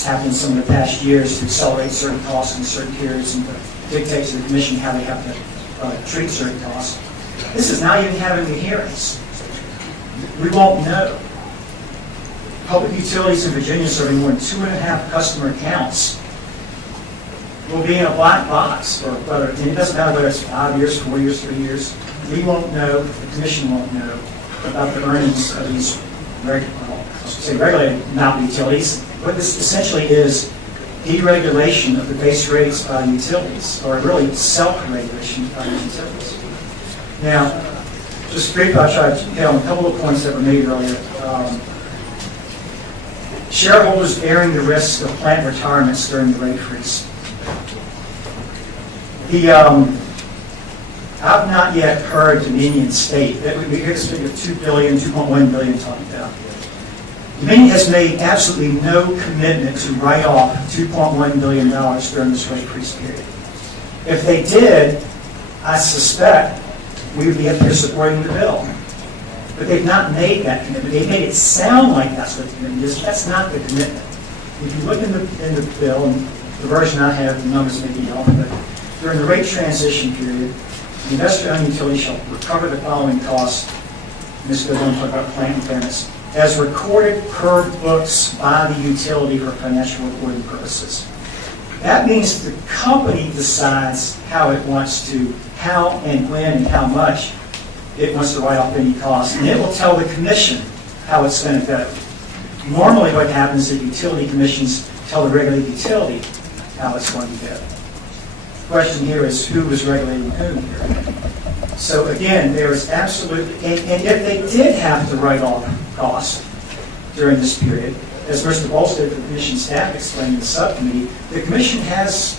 It's happened in some of the past years to accelerate certain costs in certain periods and to dictate to the commission how they have to treat certain costs. This is not even having the hearings. We won't know. Public utilities in Virginia serving more than 2.5 customer accounts will be in a black box, or whether, and it doesn't matter whether it's 5 years, 4 years, 3 years. We won't know, the commission won't know about the earnings of these regulated mountain utilities. What this essentially is deregulation of the base rates by the utilities, or really self-regulation by the utilities. Now, just briefly, I'll try to hit on a couple of points that were made earlier. Shareholders bearing the risk of plant retirements during the rate freeze. I've not yet heard Dominion state that we hear this figure of $2 billion, $2.1 billion talking about. Dominion has made absolutely no commitment to write off $2.1 billion during this rate freeze period. If they did, I suspect we would be up here supporting the bill. But they've not made that commitment. They've made it sound like that's what the commitment is. That's not the commitment. If you look in the bill, and the version I have, the numbers may be off, but during the rate transition period, the investor-owned utility shall recover the following costs. And this goes on to talk about plant impairments, as recorded per books by the utility for financial reporting purposes. That means the company decides how it wants to, how and when and how much it wants to write off any costs, and it will tell the commission how it's going to go. Normally what happens is utility commissions tell the regulated utility how it's going to go. The question here is who is regulating whom here. So again, there is absolutely, and if they did have to write off costs during this period, as Mr. Bolstead, the commission staff, explained in the subcommittee, the commission has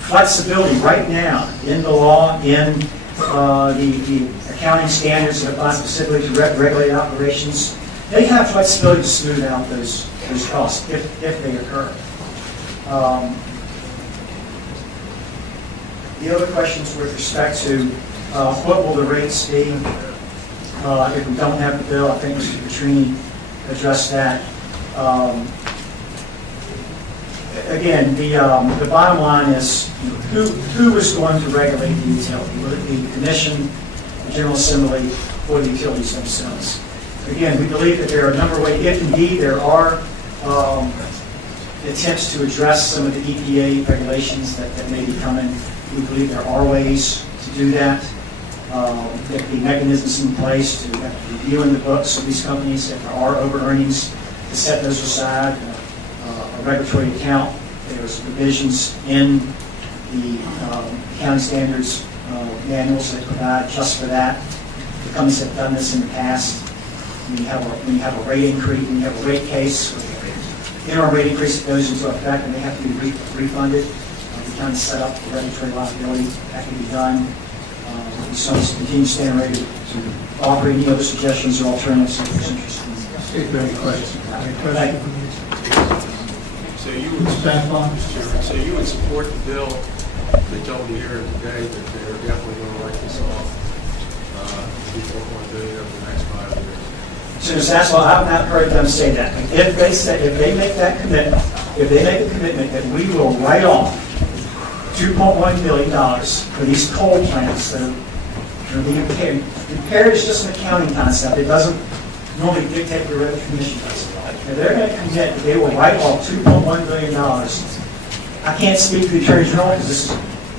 flexibility right now in the law, in the accounting standards that apply specifically to regulated operations. They have flexibility to smooth out those costs if they occur. The other questions with respect to what will the rates be if we don't have the bill, I think Mr. Petrini addressed that. Again, the bottom line is who is going to regulate the utility? Will it be the commission, the General Assembly, or the utilities themselves? Again, we believe that there are a number of ways, if indeed there are attempts to address some of the EPA regulations that may be coming. We believe there are ways to do that. There could be mechanisms in place to review in the books of these companies if there are over-earnings, to set those aside. A regulatory account, there's provisions in the accounting standards manuals that provide just for that. The companies have done this in the past. When you have a rate increase, when you have a rate case, interim rate increase that goes into effect and they have to be refunded, we kind of set up the regulatory liability. That can be done. We continue to stand ready to offer any other suggestions or alternatives if there's interest. See if there are any questions. Thank you. So you would support the bill that told me here today that they're definitely going to write this off $2.1 billion over the next 5 years? So, Mr. Aswell, I've not heard them say that. If they make that commitment, if they make a commitment that we will write off $2.1 billion for these coal plants that are being impaired. Impaired is just an accounting concept. It doesn't normally dictate the revenue commission does. If they're going to commit that they will write off $2.1 billion, I can't speak to the Attorney General because this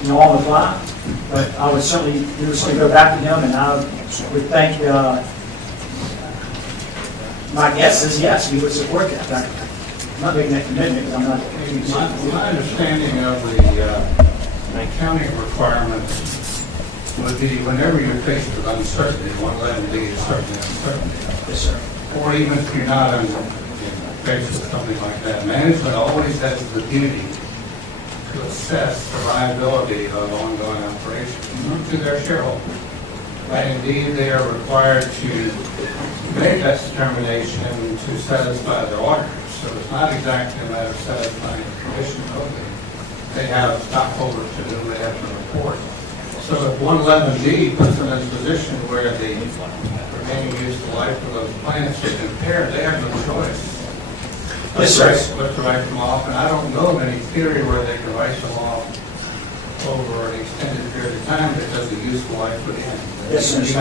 is on the fly, but I would certainly, we would certainly go back to him and I would think, my guess is yes, we would support that. I'm not making that commitment because I'm not. My understanding of the accounting requirements would be whenever you're faced with uncertainty, one of them is certainly uncertainty. Yes, sir. Or even if you're not faced with something like that, management always has the duty to assess the viability of ongoing operations to their shareholders. And indeed, they are required to make that determination to satisfy their auditors. So it's not exactly a matter of satisfying the commission only. They have stockholders to whom they have to report. So if 111D puts them in a position where the remaining useful life of those plants is impaired, they have no choice Yes, sir. Let's write them off, and I don't know of any theory where they can write them off over an extended period of time because of useful life put in. Yes, sir. You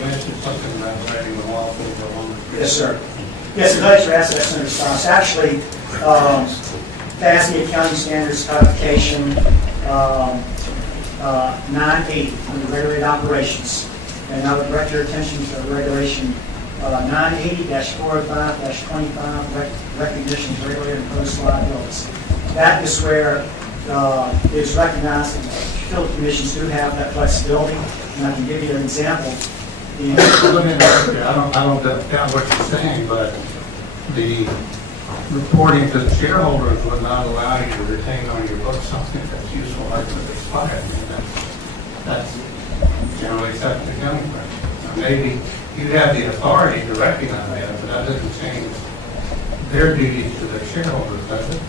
mentioned something about writing them off over a longer period. Yes, sir. Yes, the ledger asset center response. Actually, FASB accounting standards codification 980 under regulated operations. And I would direct your attention to regulation 980-405-25, recognition of regulated imposed liabilities. That is where it's recognized that utility commissions do have that flexibility. And I can give you an example. Let me interrupt you. I don't doubt what you're saying, but the reporting to the shareholders would not allow you to retain on your books something that's useful like it's expired. I mean, that's generally accepted accounting practice. Maybe you have the authority to recognize that, but that doesn't change their duties to their shareholders, does it?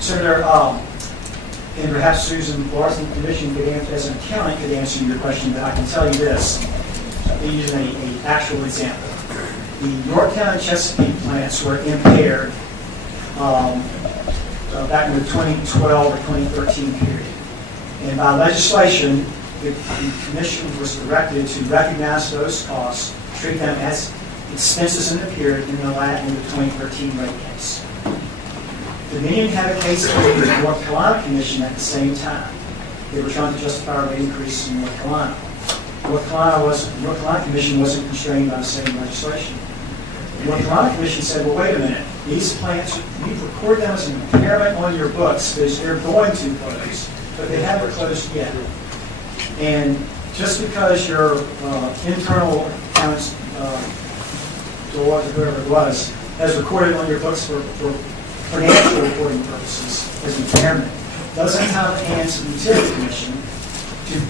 Senator, and perhaps Susan Larson, the commission could answer, as an accountant, could answer your question, but I can tell you this, using an actual example. The Yorktown and Chesapeake plants were impaired back in the 2012 or 2013 period. And by legislation, the commission was directed to recognize those costs, treat them as expenses in the period in the 2013 rate case. Dominion had a case with the North Carolina Commission at the same time. They were trying to justify a rate increase in North Carolina. North Carolina Commission wasn't constrained by the same legislation. The North Carolina Commission said, well, wait a minute. These plants, you record them as an impairment on your books because they're going to close, but they haven't closed yet. And just because your internal accounts, or whoever it was, has recorded on your books for financial reporting purposes as impairment, doesn't have the hands of the Utility Commission to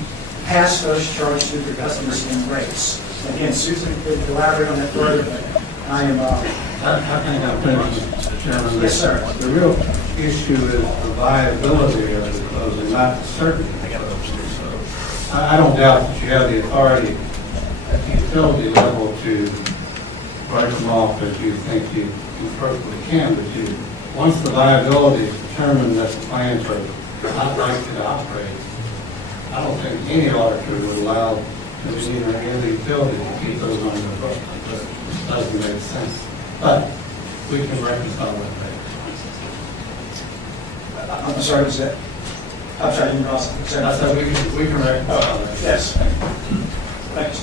pass those charges to their customers in rates. Again, Susan could elaborate on that further, but I am... How can I finish, Mr. Chairman? Yes, sir. The real issue is the viability of the closing, not the certainty of the closing. So I don't doubt that you have the authority at the utility level to write them off as you think you appropriately can, but once the viability is determined that the plants are not likely to operate, I don't think any auditor would allow Dominion or any utility to keep those on their books. It doesn't make sense. But we can reconcile that later. I'm sorry, was that? I'm sorry, you didn't also. I said we can reconcile that. Yes. Thanks.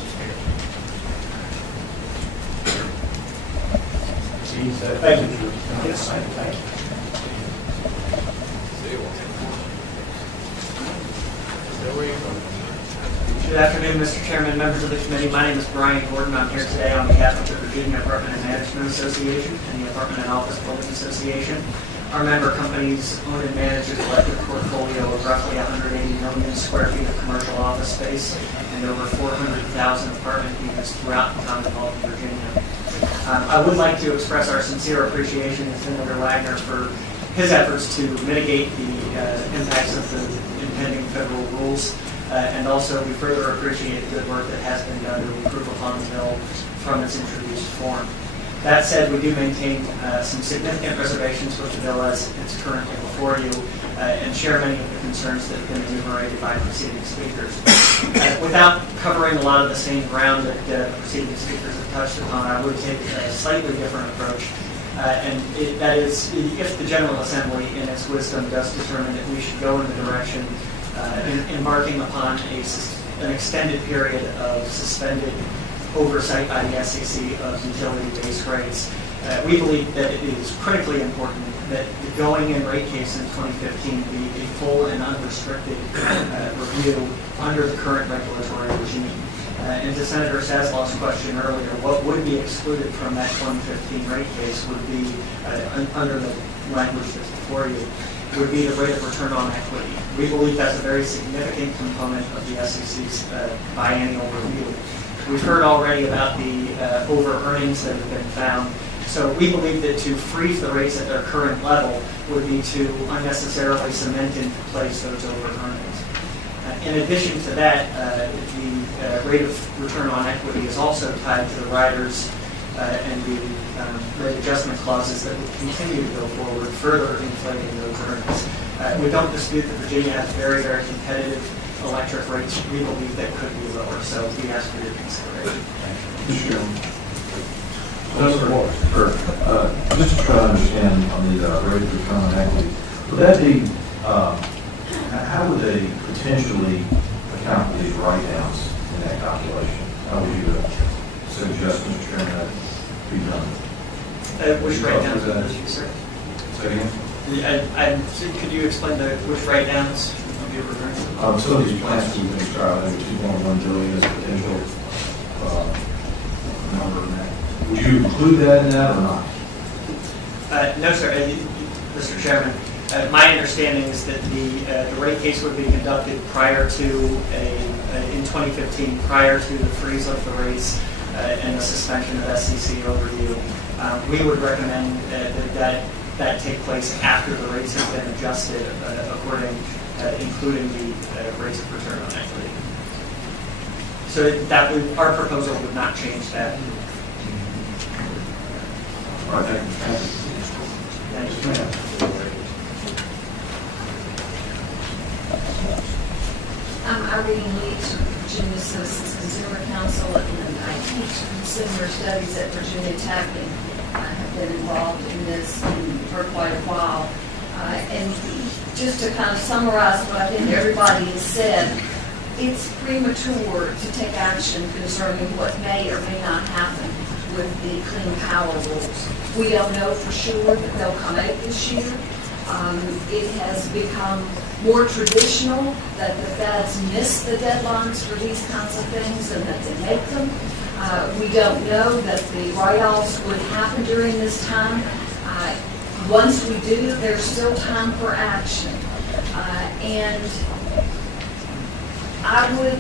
Thank you. Yes, thank you. Good afternoon, Mr. Chairman, members of the committee. My name is Brian Gordon. I'm here today on behalf of the Virginia Apartment and Management Association and the Apartment and Office Building Association. Our member companies own and manage a collective portfolio of roughly 180 million square feet of commercial office space and over 400,000 apartment units throughout the Commonwealth of Virginia. I would like to express our sincere appreciation to Senator Wagner for his efforts to mitigate the impacts of the impending federal rules. And also, we further appreciate the good work that has been done to improve upon the bill from its introduced form. That said, we do maintain some significant reservations with the bill as it's currently before you and share many of the concerns that have been enumerated by preceding speakers. Without covering a lot of the same ground that preceding speakers have touched upon, I would take a slightly different approach. That is, if the General Assembly, in its wisdom, does determine that we should go in the direction embarking upon an extended period of suspended oversight by the SEC of utility-based rates. We believe that it is critically important that the going-in rate case in 2015 be a full and unrestricted review under the current regulatory regime. And to Senator Saslow's question earlier, what would be excluded from that 2015 rate case would be, under the language that's before you, would be the rate of return on equity. We believe that's a very significant component of the SEC's biennial review. We've heard already about the over-earnings that have been found. So we believe that to freeze the rates at their current level would be to unnecessarily cement into place those over-earnings. In addition to that, the rate of return on equity is also tied to the rider's and the rate adjustment clauses that would continue to go forward, further inflating those earnings. We don't dispute that Virginia has very, very competitive electric rates. We believe that could be lower, so we ask for your consideration. Just to try to understand on the rate of return on equity, would that be, how would they potentially account for these write-downs in that calculation? How would you suggest, Mr. Chairman, that be done? Which write-downs are those, sir? Say again? Could you explain which write-downs you're referring to? Some of these plants we've been describing, 2.1 billion as a potential number in that. Would you include that in that or not? No, sir. Mr. Chairman, my understanding is that the rate case would be conducted prior to in 2015, prior to the freeze of the rates and the suspension of SEC overview. We would recommend that take place after the rates have been adjusted, including the rates of return on equity. So our proposal would not change that. All right, thank you. Thank you. I'm Irene Leach, Virginia Citizens Consumer Council, and I teach consumer studies at Virginia Tech, and I have been involved in this for quite a while. And just to kind of summarize what I think everybody has said, it's premature to take action concerning what may or may not happen with the Clean Power rules. We don't know for sure that they'll come out this year. It has become more traditional that the feds miss the deadlines for these kinds of things and that they make them. We don't know that the write-offs would happen during this time. Once we do, there's still time for action. And I would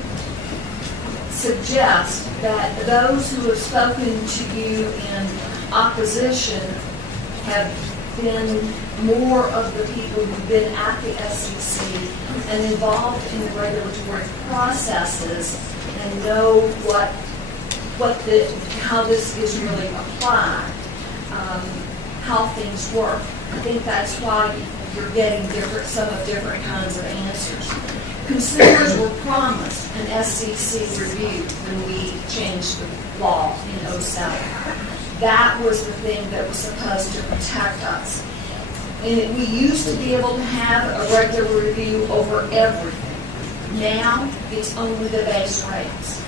suggest that those who have spoken to you in opposition have been more of the people who've been at the SEC and involved in the regulatory processes and know how this is really applied, how things work. I think that's why you're getting some different kinds of answers. Consumers were promised an SEC review when we changed the law in 2007. That was the thing that was supposed to protect us. And we used to be able to have a regular review over everything. Now, it's only the base rates.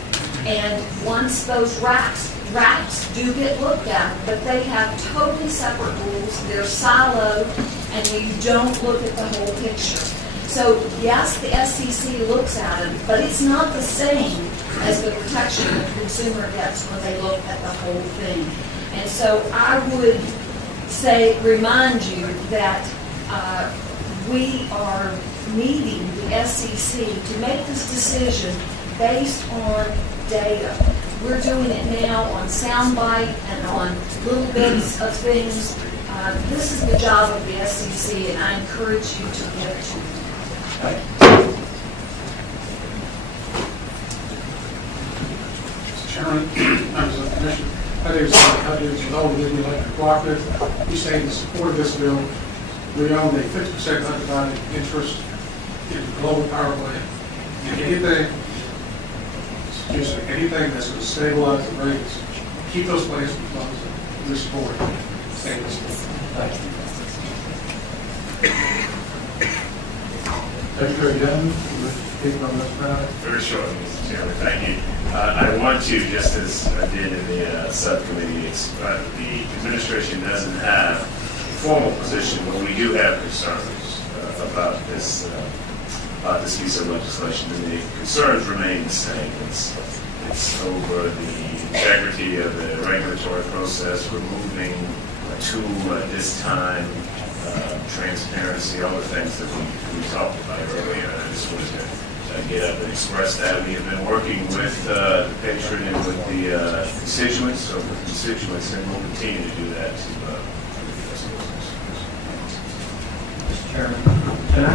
And once those racks do get looked at, but they have totally separate rules, they're siloed, and you don't look at the whole picture. So, yes, the SEC looks at it, but it's not the same as the protection the consumer gets when they look at the whole thing. And so I would remind you that we are needing the SEC to make this decision based on data. We're doing it now on soundbite and on little bits of things. This is the job of the SEC, and I encourage you to give it to them. Mr. Chairman, members of the commission, my name is Scott Hudgens with Old Liberty Electric Cooperative. We say in support of this bill, we own a 50% undivided interest in the global power plant. And anything that's going to stabilize the rates, keep those plants from closing, we support it. Thank you. Secretary Denton, speaking on this matter. Very short, Mr. Chairman. Thank you. I want to, just as I did in the subcommittee, the administration doesn't have a formal position, but we do have concerns about this piece of legislation, and the concerns remain the same. It's over the integrity of the regulatory process, removing a tool at this time, transparency, all the things that we talked about earlier. I just wanted to get up and express that. We have been working with the patron and with the constituents, and we'll continue to do that to Mr. Chairman, can I